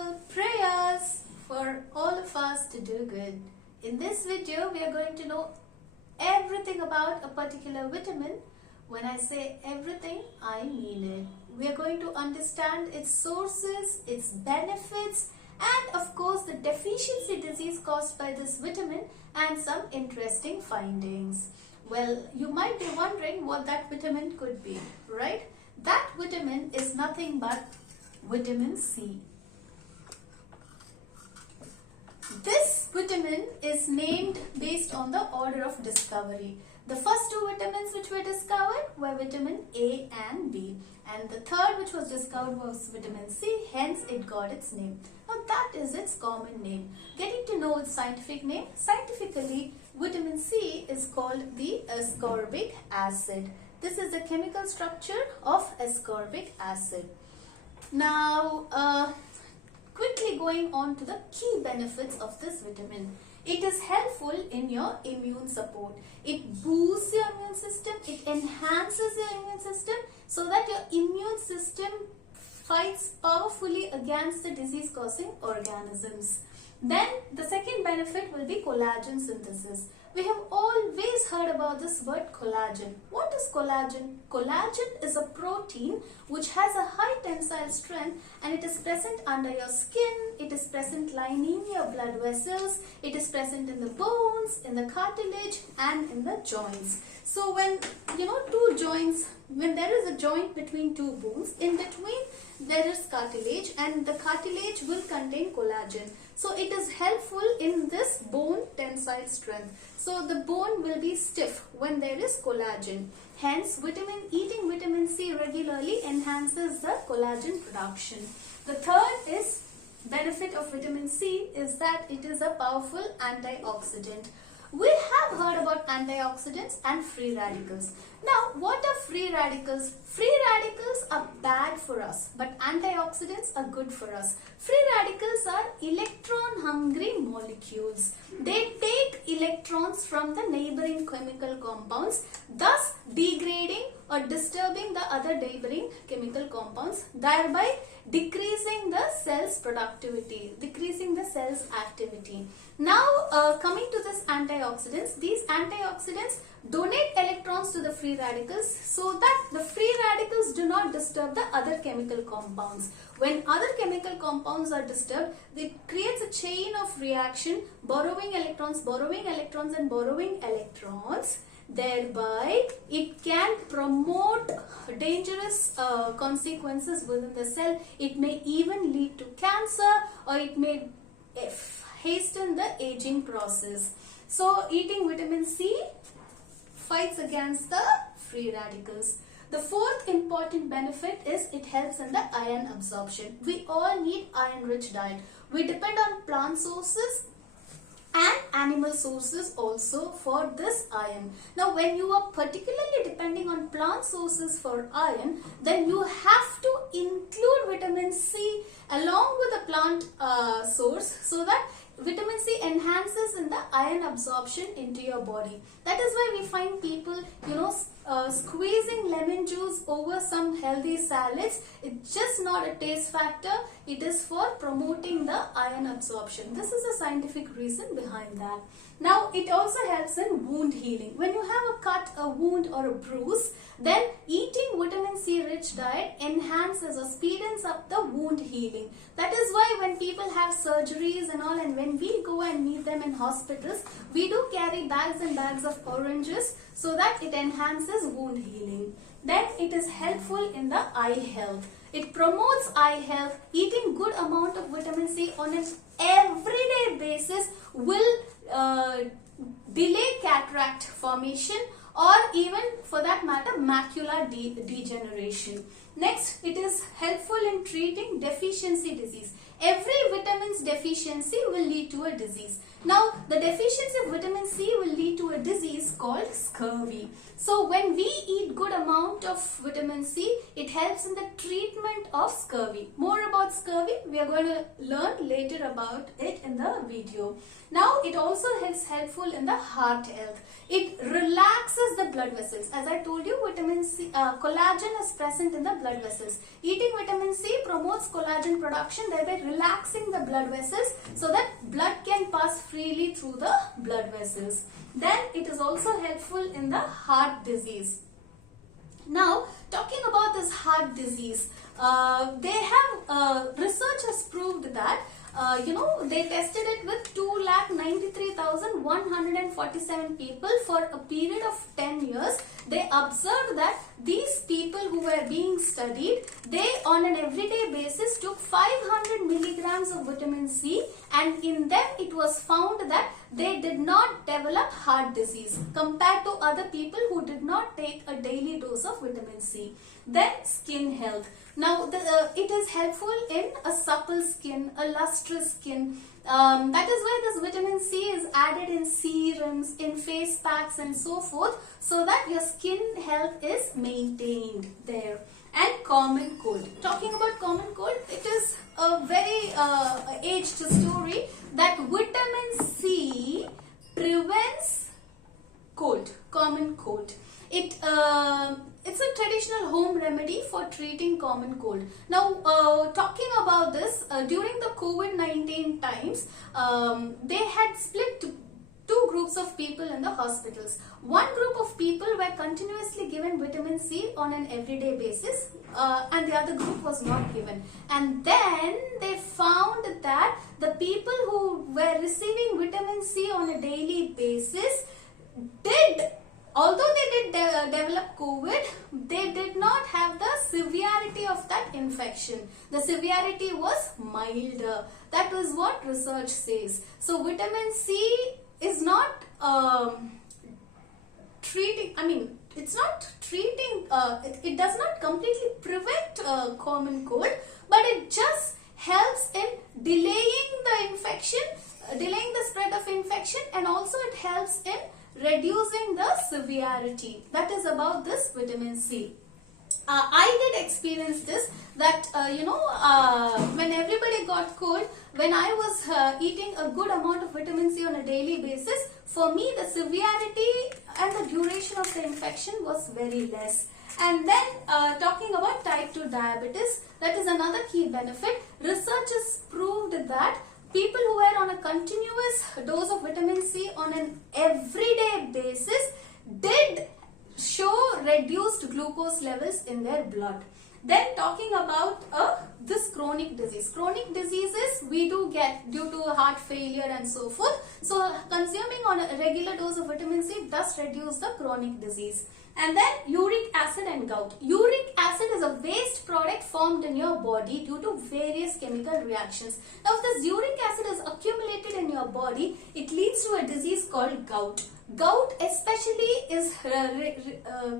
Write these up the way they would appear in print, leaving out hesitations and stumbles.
beautiful prayers for all of us to do good. In this video, we are going to know everything about a particular vitamin. When I say everything, I mean it. We are going to understand its sources, its benefits, and of course the deficiency disease caused by this vitamin and some interesting findings. Well, you might be wondering what that vitamin could be, right? That vitamin is nothing but vitamin C. This vitamin is named based on the order of discovery. The first two vitamins which were discovered were vitamin A and B, and the third which was discovered was vitamin C, hence it got its name. Now that is its common name. Getting to know its scientific name, scientifically vitamin C is called the ascorbic acid. This is the chemical structure of ascorbic acid. Now, quickly going on to the key benefits of this vitamin. It is helpful in your immune support. It boosts your immune system. It enhances your immune system so that your immune system fights powerfully against the disease-causing organisms. Then the second benefit will be collagen synthesis. We have always heard about this word collagen. What is collagen? Collagen is a protein which has a high tensile strength and it is present under your skin, it is present lining your blood vessels, it is present in the bones, in the cartilage and in the joints. So when two joints, when there is a joint between two bones, in between there is cartilage and the cartilage will contain collagen. So it is helpful in this bone tensile strength. So the bone will be stiff when there is collagen. Hence, eating vitamin C regularly enhances the collagen production. The third benefit of vitamin C is that it is a powerful antioxidant. We have heard about antioxidants and free radicals. Now, what are free radicals? Free radicals are bad for us, but antioxidants are good for us. Free radicals are electron-hungry molecules. They take electrons from the neighboring chemical compounds, thus degrading or disturbing the other neighboring chemical compounds, thereby decreasing the cell's productivity, decreasing the cell's activity. Now, coming to this antioxidants, these antioxidants donate electrons to the free radicals so that the free radicals do not disturb the other chemical compounds. When other chemical compounds are disturbed, it creates a chain of reaction, borrowing electrons and borrowing electrons. Thereby, it can promote dangerous consequences within the cell. It may even lead to cancer or it may hasten the aging process. So, eating vitamin C fights against the free radicals. The fourth important benefit is it helps in the iron absorption. We all need iron-rich diet. We depend on plant sources and animal sources also for this iron. Now, when you are particularly depending on plant sources for iron, then you have to include vitamin C along with the plant source so that vitamin C enhances in the iron absorption into your body. That is why we find people, squeezing lemon juice over some healthy salads. It's just not a taste factor. It is for promoting the iron absorption. This is a scientific reason behind that. Now, it also helps in wound healing. When you have a cut, a wound or a bruise, then eating vitamin C rich diet enhances or speeds up the wound healing. That is why when people have surgeries and all, and when we go and meet them in hospitals, we do carry bags and bags of oranges so that it enhances wound healing. Then it is helpful in the eye health. It promotes eye health. Eating good amount of vitamin C on an everyday basis will delay cataract formation or even for that matter macular degeneration. Next, it is helpful in treating deficiency disease. Every vitamin's deficiency will lead to a disease. Now, the deficiency of vitamin C will lead to a disease called scurvy. So, when we eat good amount of vitamin C, it helps in the treatment of scurvy. More about scurvy, we are going to learn later about it in the video. Now, it also is helpful in the heart health. It relaxes the blood vessels. As I told you, vitamin C, collagen is present in the blood vessels. Eating vitamin C promotes collagen production, thereby relaxing the blood vessels so that blood can pass freely through the blood vessels. Then it is also helpful in the heart disease. Now, talking about this heart disease, research has proved that they tested it with 2,93,147 people for a period of 10 years. They observed that these people who were being studied, they on an everyday basis took 500 milligrams of vitamin C, and in them it was found that they did not develop heart disease compared to other people who did not take a daily dose of vitamin C. Then skin health. Now it is helpful in a supple skin, a lustrous skin. That is why this vitamin C is added in serums, in face packs and so forth, so that your skin health is maintained there. And common cold. Talking about common cold, it is a very aged story that vitamin C prevents cold, common cold. It's a traditional home remedy for treating common cold. Now, talking about this, during the COVID-19 times, they had split two groups of people in the hospitals. One group of people were continuously given vitamin C on an everyday basis, and the other group was not given. And then they found that the people who were receiving vitamin C on a daily basis although they did develop COVID, they did not have the severity of that infection. The severity was milder. That is what research says. So vitamin C is not treating, it's not treating, it does not completely prevent common cold, but it just helps in delaying the infection, delaying the spread of infection, and also it helps in reducing the severity. That is about this vitamin C. I did experience this, that when everybody got cold, when I was eating a good amount of vitamin C on a daily basis, for me the severity and the duration of the infection was very less. And then talking about type 2 diabetes, that is another key benefit. Research has proved that people who were on a continuous dose of vitamin C on an everyday basis did show reduced glucose levels in their blood. Then talking about this chronic disease. Chronic diseases we do get due to heart failure and so forth. So consuming on a regular dose of vitamin C does reduce the chronic disease. And then uric acid and gout. Uric acid is a waste product formed in your body due to various chemical reactions. Now if this uric acid is accumulated in your body, it leads to a disease called gout. Gout especially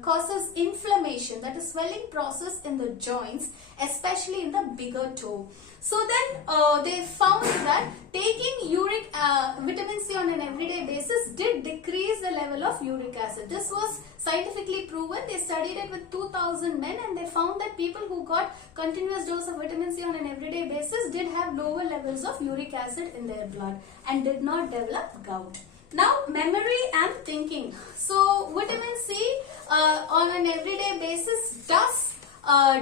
causes inflammation, that is swelling process in the joints, especially in the bigger toe. So then they found that taking vitamin C on an everyday basis did decrease the level of uric acid. This was scientifically proven. They studied it with 2,000 men, and they found that people who got continuous dose of vitamin C on an everyday basis did have lower levels of uric acid in their blood and did not develop gout. Now, memory and thinking. So vitamin C on an everyday basis does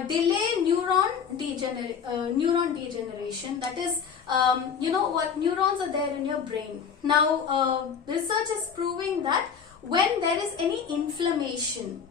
delay neuron degeneration. That is, what neurons are there in your brain. Now, research is proving that when there is any inflammation,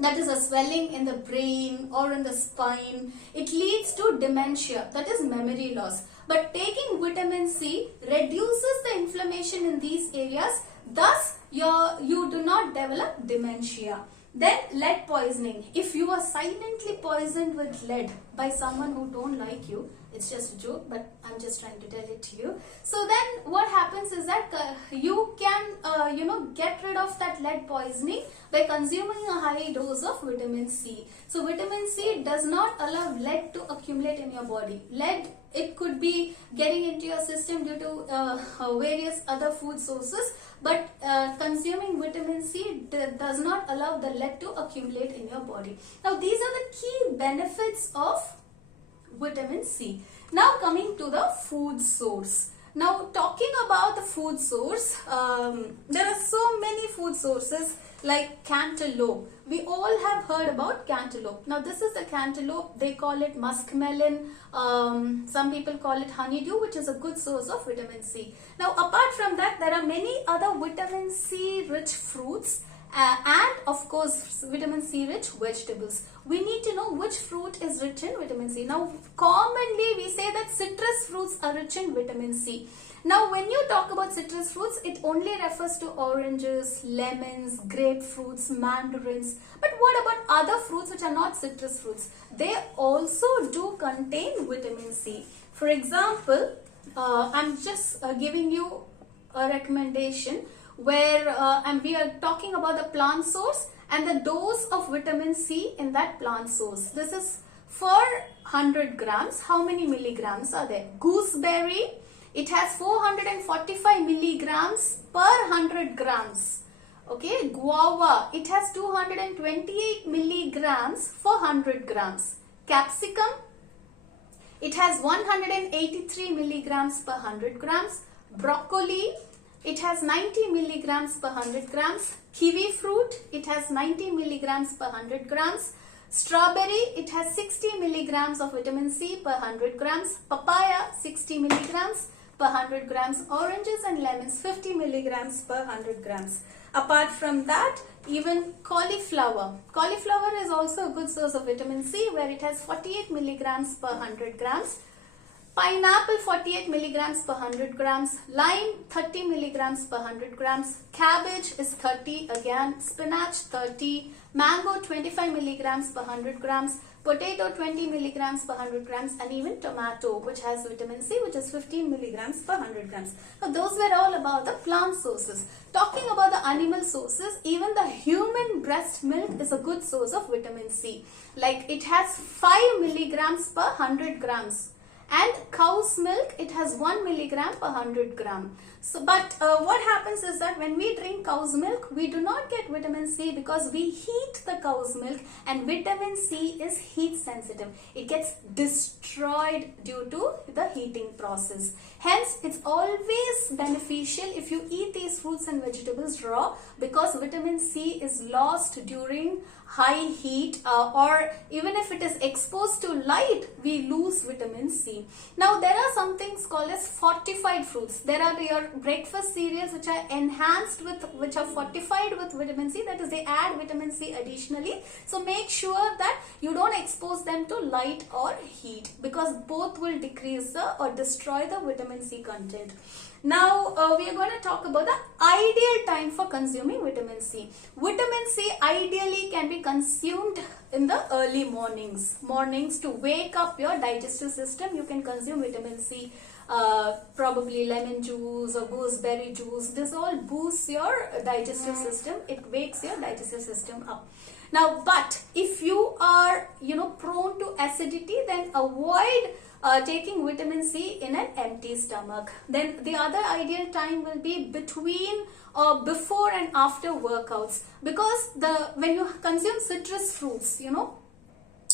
that is a swelling in the brain or in the spine, it leads to dementia, that is memory loss. But taking vitamin C reduces the inflammation in these areas, thus you do not develop dementia. Then lead poisoning. If you are silently poisoned with lead by someone who don't like you, it's just a joke, but I'm just trying to tell it to you. So then what happens is that you can get rid of that lead poisoning by consuming a high dose of vitamin C. So vitamin C does not allow lead to accumulate in your body. Lead, it could be getting into your system due to various other food sources, but consuming vitamin C does not allow the lead to accumulate in your body. Now these are the key benefits of vitamin C. Now coming to the food source. Now talking about the food source, there are so many food sources like cantaloupe. We all have heard about cantaloupe. Now this is the cantaloupe. They call it muskmelon. Some people call it honeydew, which is a good source of vitamin C. Now apart from that, there are many other vitamin C rich fruits and of course vitamin C rich vegetables. We need to know which fruit is rich in vitamin C. Now commonly we say that citrus fruits are rich in vitamin C. Now when you talk about citrus fruits, it only refers to oranges, lemons, grapefruits, mandarins. But what about other fruits which are not citrus fruits? They also do contain vitamin C. For example, I'm just giving you a recommendation where we are talking about the plant source and the dose of vitamin C in that plant source. This is for 100 grams. How many milligrams are there? Gooseberry, it has 445 milligrams per 100 grams. Okay, guava, it has 228 milligrams for 100 grams. Capsicum, it has 183 milligrams per 100 grams. Broccoli, it has 90 milligrams per 100 grams. Kiwi fruit, it has 90 milligrams per 100 grams. Strawberry, it has 60 milligrams of vitamin C per 100 grams. Papaya, 60 milligrams per 100 grams. Oranges and lemons, 50 milligrams per 100 grams. Apart from that, even cauliflower. Cauliflower is also a good source of vitamin C, where it has 48 milligrams per 100 grams. Pineapple, 48 milligrams per 100 grams. Lime, 30 milligrams per 100 grams. Cabbage is 30 again. Spinach, 30. Mango, 25 milligrams per 100 grams. Potato, 20 milligrams per 100 grams. And even tomato, which has vitamin C, which is 15 milligrams per 100 grams. Now those were all about the plant sources. Talking about the animal sources, even the human breast milk is a good source of vitamin C. Like it has 5 milligrams per 100 grams. And cow's milk, it has 1 milligram per 100 gram. So, but what happens is that when we drink cow's milk, we do not get vitamin C because we heat the cow's milk, and vitamin C is heat sensitive. It gets destroyed due to the heating process. Hence, it's always beneficial if you eat these fruits and vegetables raw, because vitamin C is lost during high heat or even if it is exposed to light, we lose vitamin C. Now there are some things called as fortified fruits. There are your breakfast cereals which are enhanced with, which are fortified with vitamin C, that is they add vitamin C additionally. So make sure that you don't expose them to light or heat, because both will decrease or destroy the vitamin C content. Now we are going to talk about the ideal time for consuming vitamin C. Vitamin C ideally can be consumed in the early mornings to wake up your digestive system. You can consume vitamin C, probably lemon juice or gooseberry juice. This all boosts your digestive system. It wakes your digestive system up. Now, but if you are prone to acidity, then avoid taking vitamin C in an empty stomach. Then the other ideal time will be between or before and after workouts, because when you consume citrus fruits,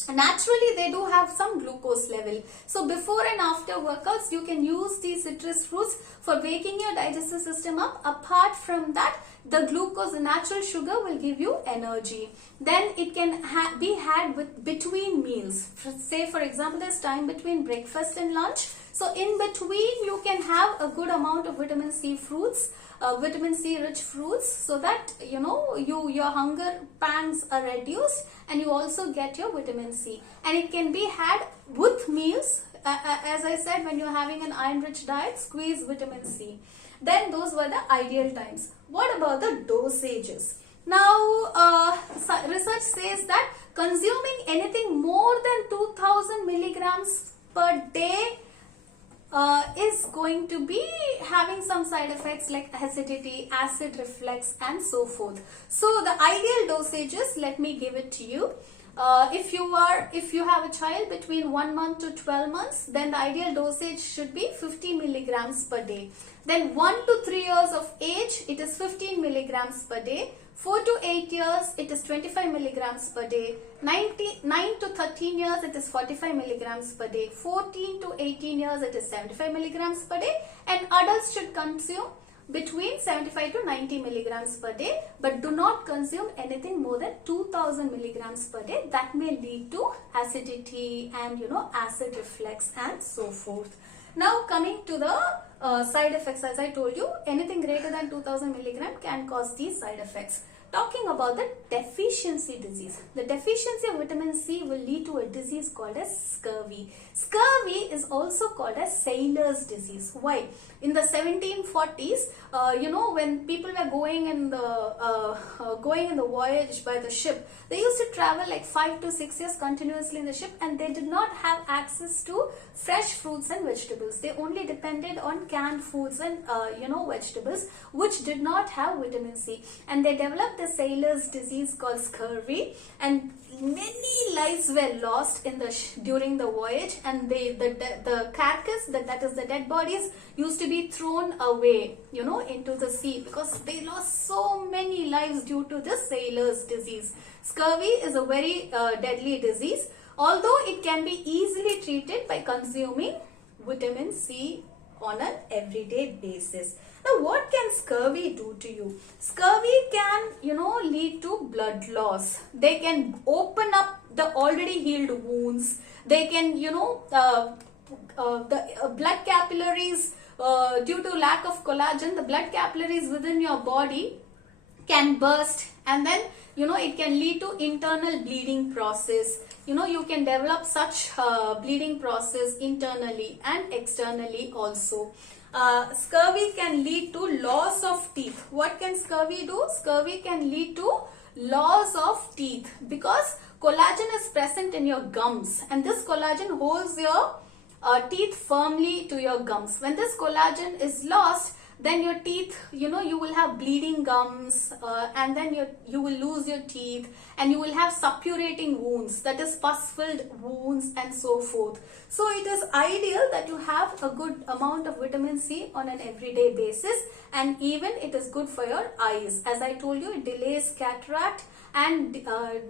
naturally they do have some glucose level. So before and after workouts, you can use these citrus fruits for waking your digestive system up. Apart from that, the glucose, the natural sugar, will give you energy. Then it can be had with between meals. Say for example, there's time between breakfast and lunch. So in between, you can have a good amount of vitamin C fruits, vitamin C rich fruits, so that your hunger pangs are reduced and you also get your vitamin C. And it can be had with meals. As I said, when you're having an iron rich diet, squeeze vitamin C. Then those were the ideal times. What about the dosages? Now research says that consuming anything more than 2000 milligrams per day is going to be having some side effects like acidity, acid reflux, and so forth. So the ideal dosages, let me give it to you. If you have a child between 1 month to 12 months, then the ideal dosage should be 50 milligrams per day. Then 1 to 3 years of age, it is 15 milligrams per day. 4 to 8 years, it is 25 milligrams per day. 9 to 13 years, it is 45 milligrams per day. 14 to 18 years, it is 75 milligrams per day. And adults should consume between 75 to 90 milligrams per day, but do not consume anything more than 2000 milligrams per day. That may lead to acidity and acid reflux and so forth. Now coming to the side effects, as I told you, anything greater than 2000 milligram can cause these side effects. Talking about the deficiency disease. The deficiency of vitamin C will lead to a disease called as scurvy. Scurvy is also called as sailor's disease. Why? In the 1740s, when people were going in the voyage by the ship, they used to travel like 5 to 6 years continuously in the ship, and they did not have access to fresh fruits and vegetables. They only depended on canned foods and vegetables, which did not have vitamin C, and they developed the sailor's disease called scurvy, and many lives were lost in during the voyage, and the carcass, that is the dead bodies, used to be thrown away into the sea, because they lost so many lives due to this sailor's disease. Scurvy is a very deadly disease, although it can be easily treated by consuming vitamin C on an everyday basis. Now, what can scurvy do to you? Scurvy can, lead to blood loss. They can open up the already healed wounds. They can, the blood capillaries, due to lack of collagen, the blood capillaries within your body can burst, and then, it can lead to internal bleeding process. You can develop such bleeding process internally and externally also. Scurvy can lead to loss of teeth. What can scurvy do? Scurvy can lead to loss of teeth, because collagen is present in your gums, and this collagen holds your teeth firmly to your gums. When this collagen is lost, then your teeth, you will have bleeding gums, and then you will lose your teeth, and you will have suppurating wounds, that is pus-filled wounds and so forth. So it is ideal that you have a good amount of vitamin C on an everyday basis, and even it is good for your eyes. As I told you, it delays cataract and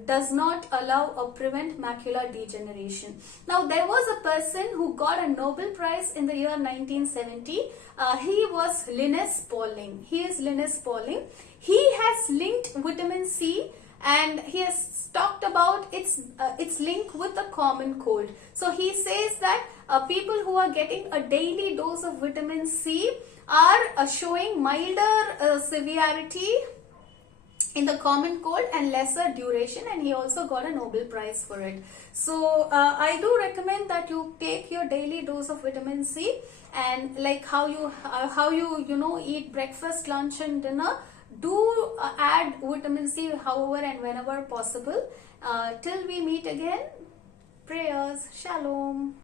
does not allow or prevent macular degeneration. Now, there was a person who got a Nobel Prize in the year 1970. He was Linus Pauling. He is Linus Pauling. He has linked vitamin C, and he has talked about its link with the common cold. So he says that people who are getting a daily dose of vitamin C are showing milder severity in the common cold and lesser duration, and he also got a Nobel Prize for it. So I do recommend that you take your daily dose of vitamin C, and like how you eat breakfast, lunch and dinner, do add vitamin C however and whenever possible. Till we meet again, prayers. Shalom.